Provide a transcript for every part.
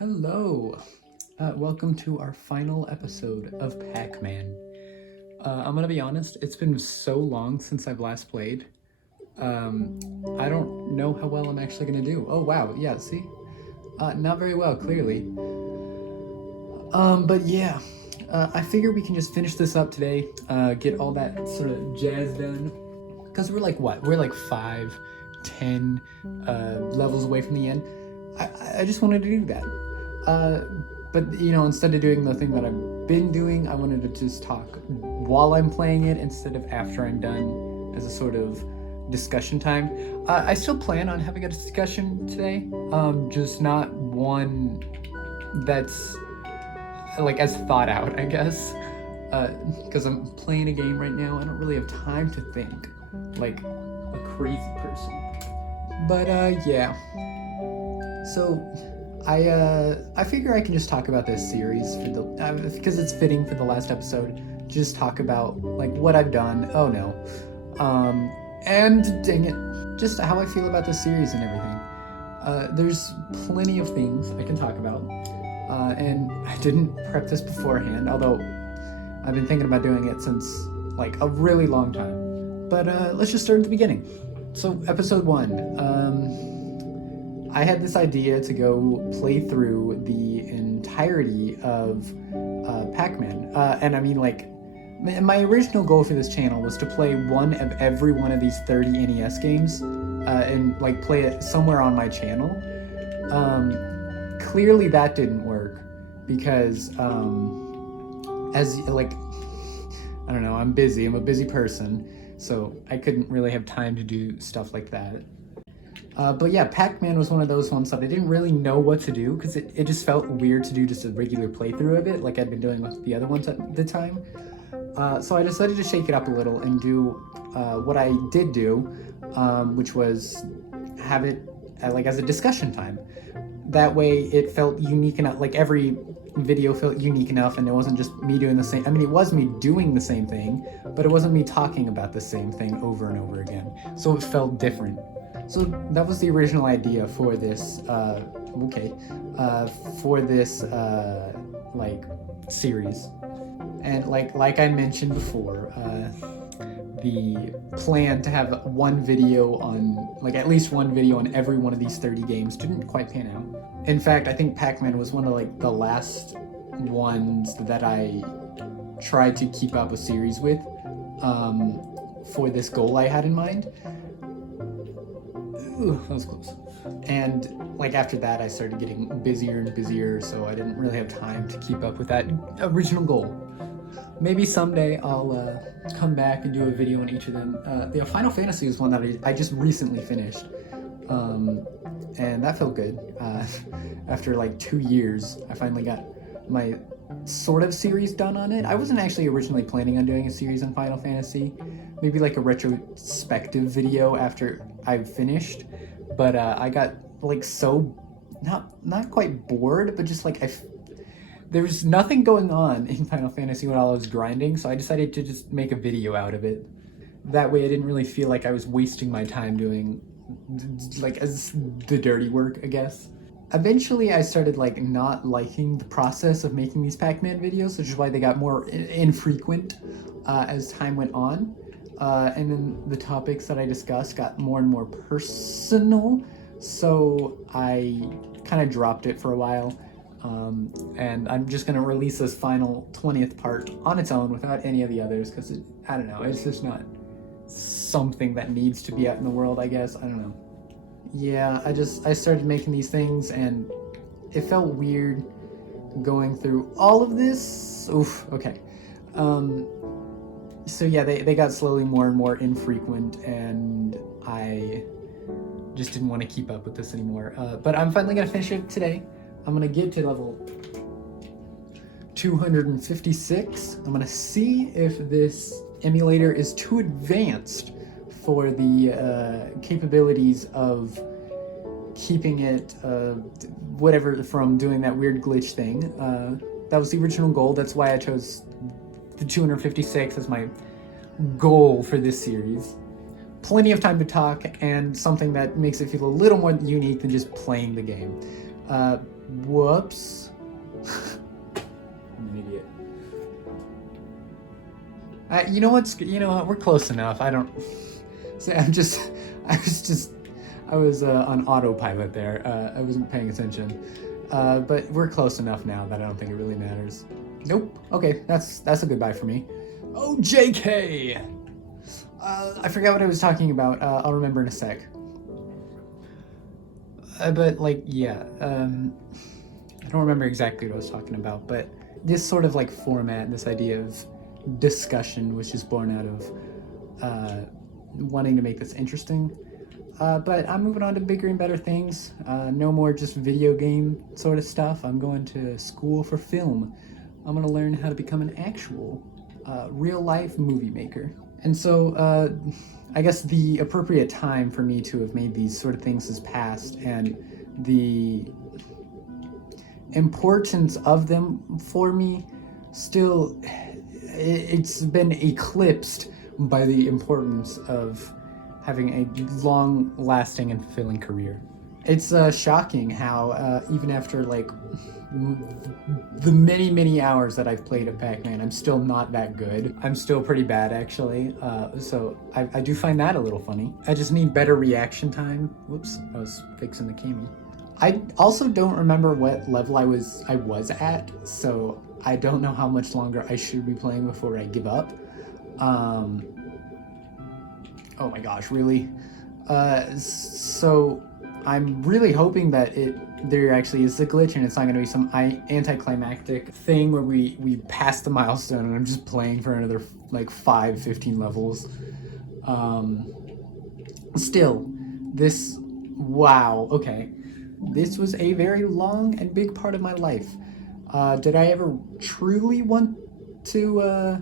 Hello! Welcome to our final episode of Pac-Man. I'm gonna be honest, it's been so long since I've last played. I don't know how well I'm actually gonna do. Oh wow, yeah, see? Not very well, clearly. But yeah, I figure we can just finish this up today, get all that sort of jazz done. Because we're like, what? We're like 5, 10 levels away from the end. I just wanted to do that. But instead of doing the thing that I've been doing, I wanted to just talk while I'm playing it instead of after I'm done as a sort of discussion time. I still plan on having a discussion today, just not one that's like as thought out, I guess. Because I'm playing a game right now, I don't really have time to think like a crazy person. But yeah. So I figure I can just talk about this series for the because it's fitting for the last episode. Just talk about like what I've done. Oh no, and dang it, just how I feel about the series and everything. There's plenty of things I can talk about, and I didn't prep this beforehand. Although I've been thinking about doing it since like a really long time. But let's just start at the beginning. So episode 1. I had this idea to go play through the entirety of Pac-Man. And I mean, like, my original goal for this channel was to play one of every one of these 30 NES games and, like, play it somewhere on my channel. Clearly that didn't work because, as, like, I don't know, I'm busy. I'm a busy person, so I couldn't really have time to do stuff like that. But yeah, Pac-Man was one of those ones that I didn't really know what to do because it just felt weird to do just a regular playthrough of it like I'd been doing with the other ones at the time. So I decided to shake it up a little and do what I did do, which was have it like as a discussion time. That way it felt unique enough, like every video felt unique enough and it wasn't just me doing the same. I mean, it was me doing the same thing, but it wasn't me talking about the same thing over and over again. So it felt different. So that was the original idea for this, like, series. And like I mentioned before, the plan to have one video on, like at least one video on every one of these 30 games didn't quite pan out. In fact, I think Pac-Man was one of like the last ones that I tried to keep up a series with for this goal I had in mind. Ooh, that was close. And like after that, I started getting busier and busier, so I didn't really have time to keep up with that original goal. Maybe someday I'll come back and do a video on each of them. The Final Fantasy was one that I just recently finished, and that felt good. After like 2 years, I finally got my sort of series done on it. I wasn't actually originally planning on doing a series on Final Fantasy, maybe like a retrospective video after I've finished, but I got like so not quite bored, but just like there was nothing going on in Final Fantasy while I was grinding, so I decided to just make a video out of it. That way I didn't really feel like I was wasting my time doing like as the dirty work, I guess. Eventually I started like not liking the process of making these Pac-Man videos, which is why they got more infrequent as time went on. And then the topics that I discussed got more and more personal, so I kind of dropped it for a while. And I'm just going to release this final 20th part on its own without any of the others because I don't know, it's just not something that needs to be out in the world, I guess. I don't know. Yeah, I started making these things and it felt weird going through all of this. Oof, okay. So yeah, they got slowly more and more infrequent and I just didn't want to keep up with this anymore. But I'm finally going to finish it today. I'm going to get to level 256. I'm going to see if this emulator is too advanced for the capabilities of keeping it, whatever, from doing that weird glitch thing. That was the original goal. That's why I chose the 256 as my goal for this series. Plenty of time to talk and something that makes it feel a little more unique than just playing the game. Whoops. I'm an idiot. You know what? We're close enough. I don't. See, I was on autopilot there. I wasn't paying attention. But we're close enough now that I don't think it really matters. Nope. Okay, that's a goodbye for me. Oh, JK! I forgot what I was talking about. I'll remember in a sec. But like, yeah, I don't remember exactly what I was talking about, but this sort of like format, this idea of discussion was just born out of wanting to make this interesting. But I'm moving on to bigger and better things. No more just video game sort of stuff. I'm going to school for film. I'm going to learn how to become an actual real life movie maker. And so I guess the appropriate time for me to have made these sort of things has passed, and the importance of them for me still, it's been eclipsed by the importance of having a long-lasting and fulfilling career. It's shocking how even after like the many hours that I've played of Pac-Man, I'm still not that good. I'm still pretty bad actually, so I do find that a little funny. I just need better reaction time. Whoops, I was fixing the camera. I also don't remember what level I was at, so I don't know how much longer I should be playing before I give up. Oh my gosh, really? So I'm really hoping that there actually is a glitch and it's not going to be some anticlimactic thing where we pass the milestone and I'm just playing for another like 15 levels. Still, wow, okay. This was a very long and big part of my life. Did I ever truly want to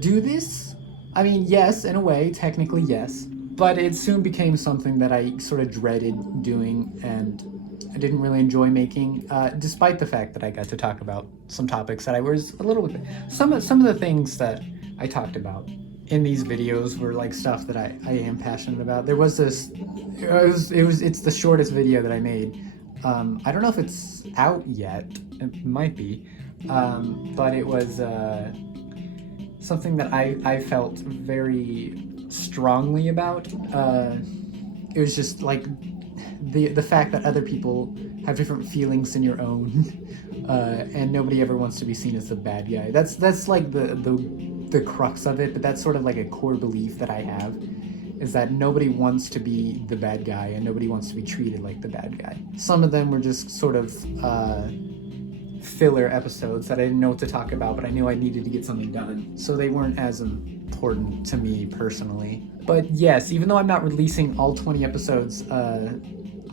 do this? I mean, yes, in a way, technically yes. But it soon became something that I sort of dreaded doing and I didn't really enjoy making, despite the fact that I got to talk about some topics that I was a little bit... Some of the things that I talked about in these videos were like stuff that I am passionate about. There was this... It's the shortest video that I made. I don't know if it's out yet. It might be. But it was something that I felt very strongly about. It was just like the fact that other people have different feelings than your own, and nobody ever wants to be seen as the bad guy. That's like the crux of it, but that's sort of like a core belief that I have, is that nobody wants to be the bad guy and nobody wants to be treated like the bad guy. Some of them were just sort of filler episodes that I didn't know what to talk about, but I knew I needed to get something done, so they weren't as important to me personally. But yes, even though I'm not releasing all 20 episodes, I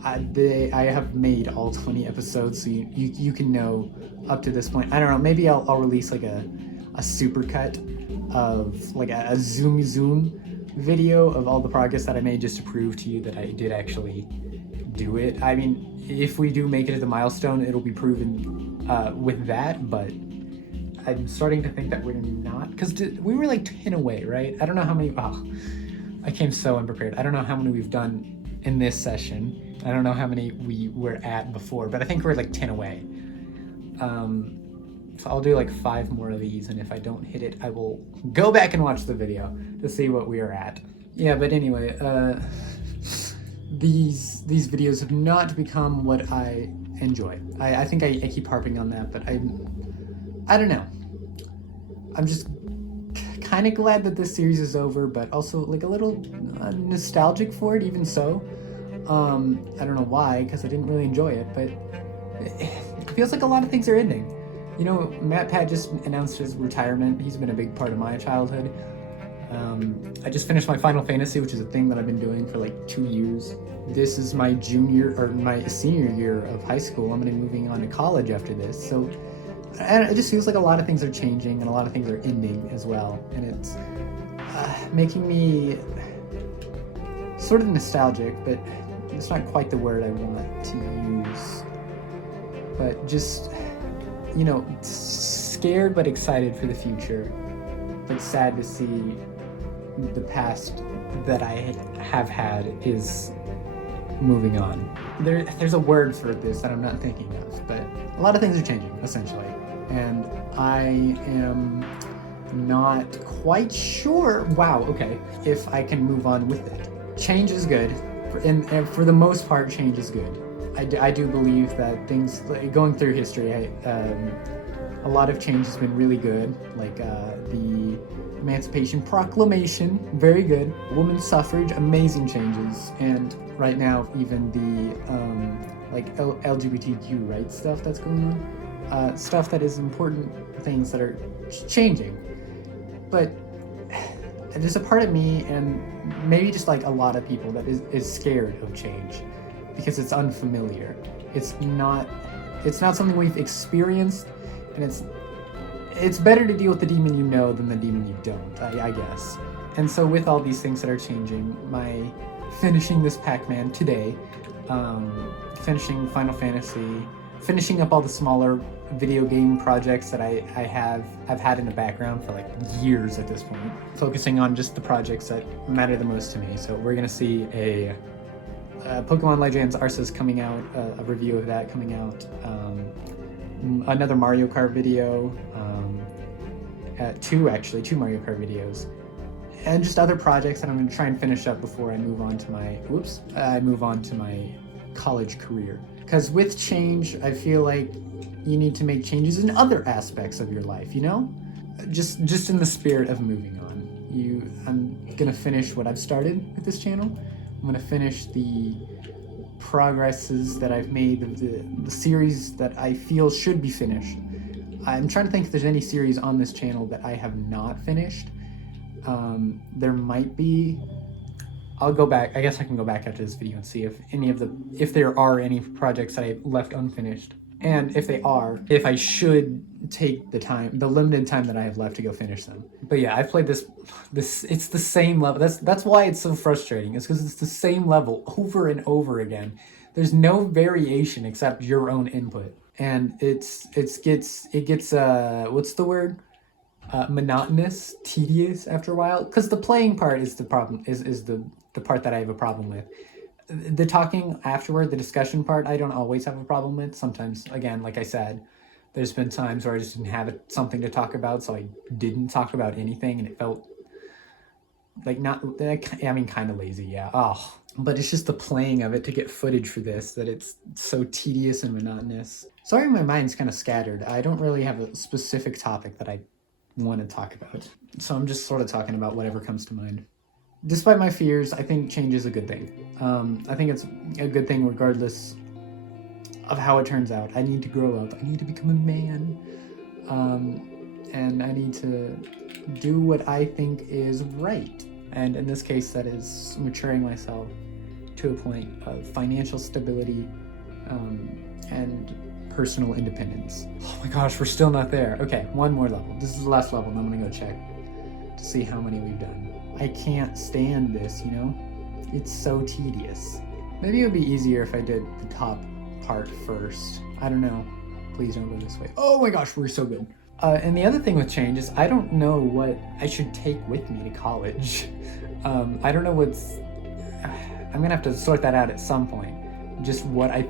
have made all 20 episodes, so you can know up to this point. I don't know, maybe I'll release like a supercut of like a zoom video of all the progress that I made, just to prove to you that I did actually do it. I mean, if we do make it to the milestone, it'll be proven with that, but I'm starting to think that we're not, because we were like 10 away, right? I don't know how many. Oh, I came so unprepared. I don't know how many we've done in this session. I don't know how many we were at before, but I think we're like 10 away. So I'll do like 5 more of these, and if I don't hit it, I will go back and watch the video to see what we are at. Yeah, but anyway, these videos have not become what I enjoy. I think I keep harping on that, but I don't know. I'm just kind of glad that this series is over, but also like a little nostalgic for it, even so. I don't know why, because I didn't really enjoy it, but it feels like a lot of things are ending. You know, Matt Pat just announced his retirement. He's been a big part of my childhood. I just finished my Final Fantasy, which is a thing that I've been doing for like 2 years. This is my senior year of high school. I'm gonna be moving on to college after this. So it just feels like a lot of things are changing and a lot of things are ending as well. And it's making me sort of nostalgic, but it's not quite the word I want to use. But just, you know, scared but excited for the future, but sad to see the past that I have had is moving on. There's a word for this that I'm not thinking of, but a lot of things are changing, essentially. And I am not quite sure, wow, okay, if I can move on with it. Change is good, and for the most part, change is good. I do believe that things, going through history, a lot of change has been really good, like the Emancipation Proclamation, very good. Women's suffrage, amazing changes. And right now, even the LGBTQ rights stuff that's going on, stuff that is important, things that are changing. But there's a part of me, and maybe just like a lot of people, that is scared of change because it's unfamiliar. It's not something we've experienced, and it's better to deal with the demon you know than the demon you don't, I guess. And so with all these things that are changing, my finishing this Pac-Man today, finishing Final Fantasy, finishing up all the smaller video game projects that I've had in the background for like years at this point, focusing on just the projects that matter the most to me. So we're gonna see a Pokemon Legends Arceus coming out, a review of that coming out, another Mario Kart video, two Mario Kart videos, and just other projects that I'm going to try and finish up before I move on to my college career. Because with change, I feel like you need to make changes in other aspects of your life, you know? Just in the spirit of moving on. I'm gonna finish what I've started with this channel. I'm gonna finish the progresses that I've made of the series that I feel should be finished. I'm trying to think if there's any series on this channel that I have not finished. There might be. I'll go back. I guess I can go back after this video and see if there are any projects that I've left unfinished. And if they are, if I should take the limited time that I have left to go finish them. But yeah, I've played this, it's the same level. That's why it's so frustrating, is because it's the same level over and over again. There's no variation except your own input. And it gets what's the word? Monotonous, tedious after a while. Because the playing part is the problem, is the part that I have a problem with. The talking afterward, the discussion part, I don't always have a problem with. Sometimes, again, like I said, there's been times where I just didn't have something to talk about, so I didn't talk about anything, and it felt like kind of lazy, yeah. Oh, but it's just the playing of it to get footage for this that it's so tedious and monotonous. Sorry, my mind's kind of scattered. I don't really have a specific topic that I want to talk about, so I'm just sort of talking about whatever comes to mind. Despite my fears, I think change is a good thing. I think it's a good thing regardless of how it turns out. I need to grow up. I need to become a man. And I need to do what I think is right. And in this case, that is maturing myself to a point of financial stability and personal independence. Oh my gosh, we're still not there. Okay, one more level. This is the last level, and I'm gonna go check to see how many we've done. I can't stand this, you know? It's so tedious. Maybe it would be easier if I did the top part first. I don't know. Please don't go this way. Oh my gosh, we're so good. And the other thing with change is I don't know what I should take with me to college. I don't know I'm gonna have to sort that out at some point. Just what I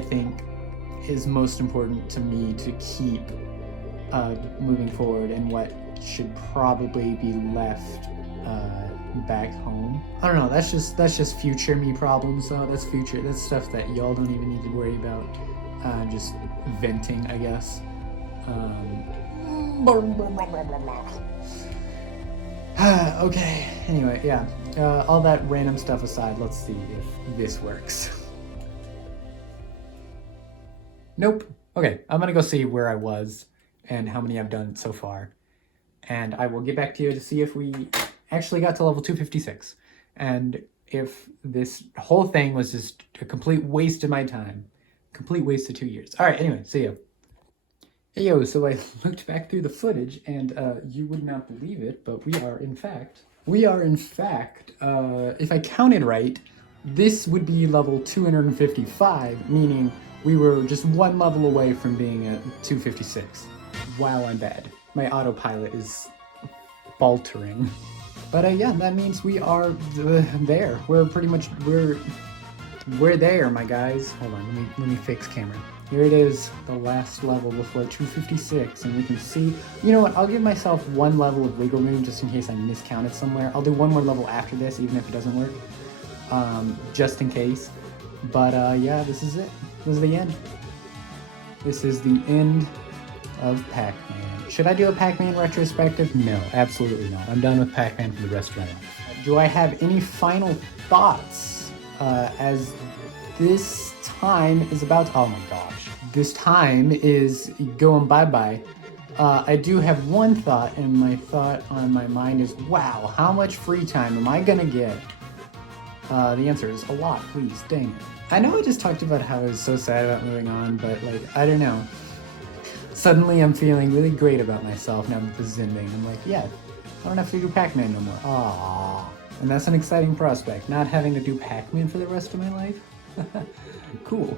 think is most important to me to keep moving forward, and what should probably be left back home. I don't know, that's just future me problems though. That's stuff that y'all don't even need to worry about. Just venting, I guess. Okay, anyway, yeah. All that random stuff aside, let's see if this works. Nope. Okay, I'm gonna go see where I was and how many I've done so far. And I will get back to you to see if we actually got to level 256. And if this whole thing was just a complete waste of my time. Complete waste of 2 years. Alright, anyway, see ya. Hey yo, so I looked back through the footage, and you would not believe it, but we are in fact, if I counted right, this would be level 255, meaning we were just one level away from being at 256. Wow, I'm bad. My autopilot is faltering. But yeah, that means we are there. We're we're there, my guys. Hold on, let me fix camera. Here it is, the last level before 256, and we can see, you know what, I'll give myself one level of wiggle room just in case I miscounted somewhere. I'll do one more level after this, even if it doesn't work, just in case. But yeah, this is it. This is the end. This is the end of Pac-Man. Should I do a Pac-Man retrospective? No, absolutely not. I'm done with Pac-Man for the rest of my life. Do I have any final thoughts as this time is about, oh my gosh, this time is going bye-bye. I do have one thought, and my thought on my mind is, wow, how much free time am I gonna get? The answer is a lot, please, dang it. I know I just talked about how I was so sad about moving on, but like, I don't know. Suddenly I'm feeling really great about myself now that this is ending. I'm like, yeah, I don't have to do Pac-Man no more. Aww. And that's an exciting prospect, not having to do Pac-Man for the rest of my life. Cool.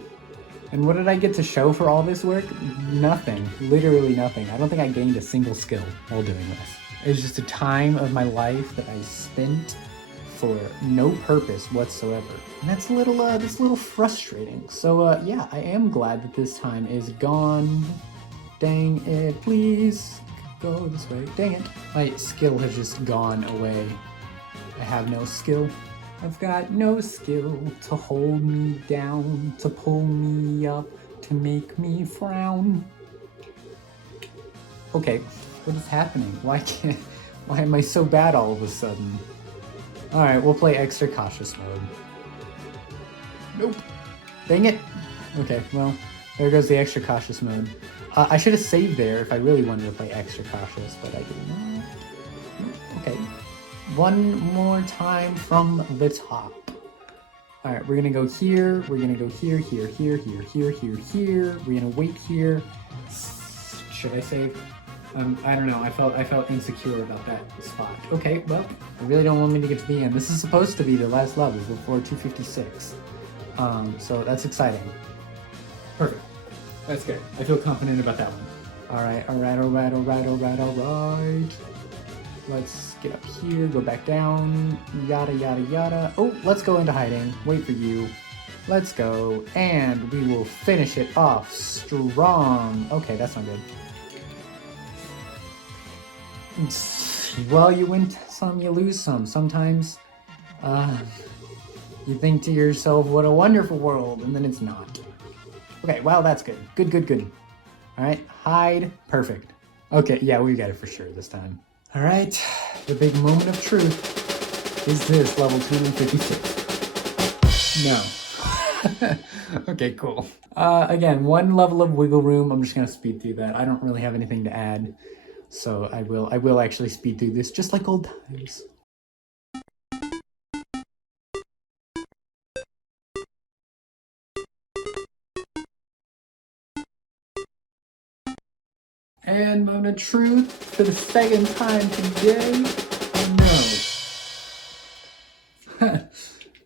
And what did I get to show for all this work? Nothing. Literally nothing. I don't think I gained a single skill while doing this. It was just a time of my life that I spent for no purpose whatsoever. And that's a little frustrating. So yeah, I am glad that this time is gone. Dang it, please go this way. Dang it. My skill has just gone away. I have no skill. I've got no skill to hold me down, to pull me up, to make me frown. Okay, what is happening? Why am I so bad all of a sudden? Alright, we'll play extra cautious mode. Nope. Dang it. Okay, well, there goes the extra cautious mode. I should have saved there if I really wanted to play extra cautious, but I did not. Okay. One more time from the top. Alright, we're gonna go here, we're gonna go here, here, here, here, here, here, here. We're gonna wait here. Should I save? I don't know, I felt insecure about that spot. Okay, well, I really don't want me to get to the end. This is supposed to be the last level before 256. So that's exciting. Perfect. That's good. I feel confident about that one. Alright, alright, alright, alright, alright, alright. Let's get up here, go back down, yada, yada, yada. Oh, let's go into hiding. Wait for you. Let's go, and we will finish it off strong. Okay, that's not good. Well, you win some, you lose some. Sometimes, you think to yourself, what a wonderful world, and then it's not. Okay, well, that's good. Good, good, good. All right, hide. Perfect. Okay, yeah, we got it for sure this time. All right, the big moment of truth is this, level 256. No. Okay, cool. Again, one level of wiggle room. I'm just gonna speed through that. I don't really have anything to add, so I will actually speed through this just like old times. And moment of truth for the second time today. No.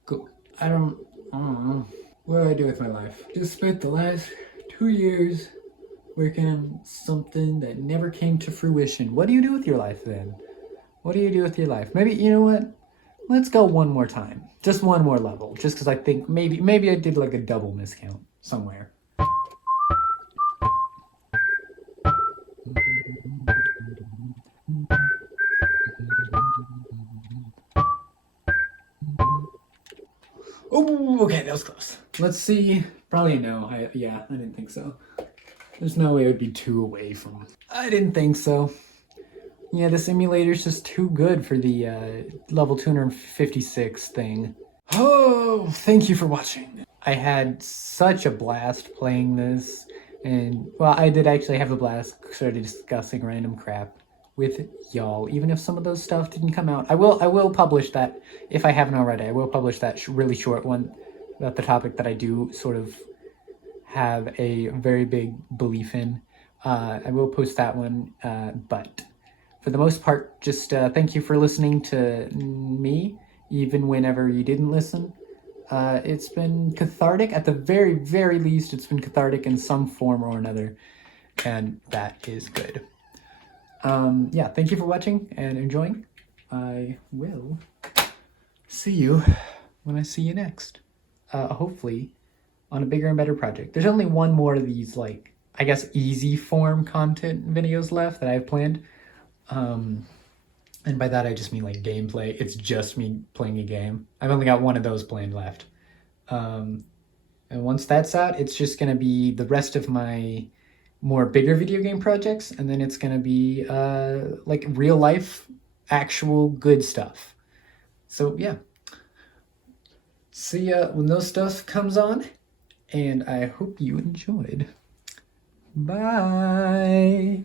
Cool. I don't know. What do I do with my life? Just spent the last 2 years working on something that never came to fruition. What do you do with your life then? What do you do with your life? Maybe, you know what? Let's go one more time. Just one more level. Just because I think maybe I did like a double miscount somewhere. Oh, okay, that was close. Let's see. Probably no. Yeah, I didn't think so. There's no way it would be 2 away from. I didn't think so. Yeah, the simulator's just too good for the level 256 thing. Oh, thank you for watching. I had such a blast playing this, and well, I did actually have a blast sort of discussing random crap with y'all, even if some of those stuff didn't come out. I will publish that if I haven't already. I will publish that really short one about the topic that I do sort of have a very big belief in. I will post that one, but for the most part, just thank you for listening to me, even whenever you didn't listen. It's been cathartic. At the very, very least, it's been cathartic in some form or another, and that is good. Yeah, thank you for watching and enjoying. I will see you when I see you next. hopefully, on a bigger and better project. There's only one more of these, like, I guess, easy form content videos left that I have planned. And by that I just mean like gameplay. It's just me playing a game. I've only got one of those planned left. And once that's out, it's just gonna be the rest of my more bigger video game projects, and then it's gonna be like real life, actual good stuff. So yeah. See ya when those stuff comes on, and I hope you enjoyed. Bye.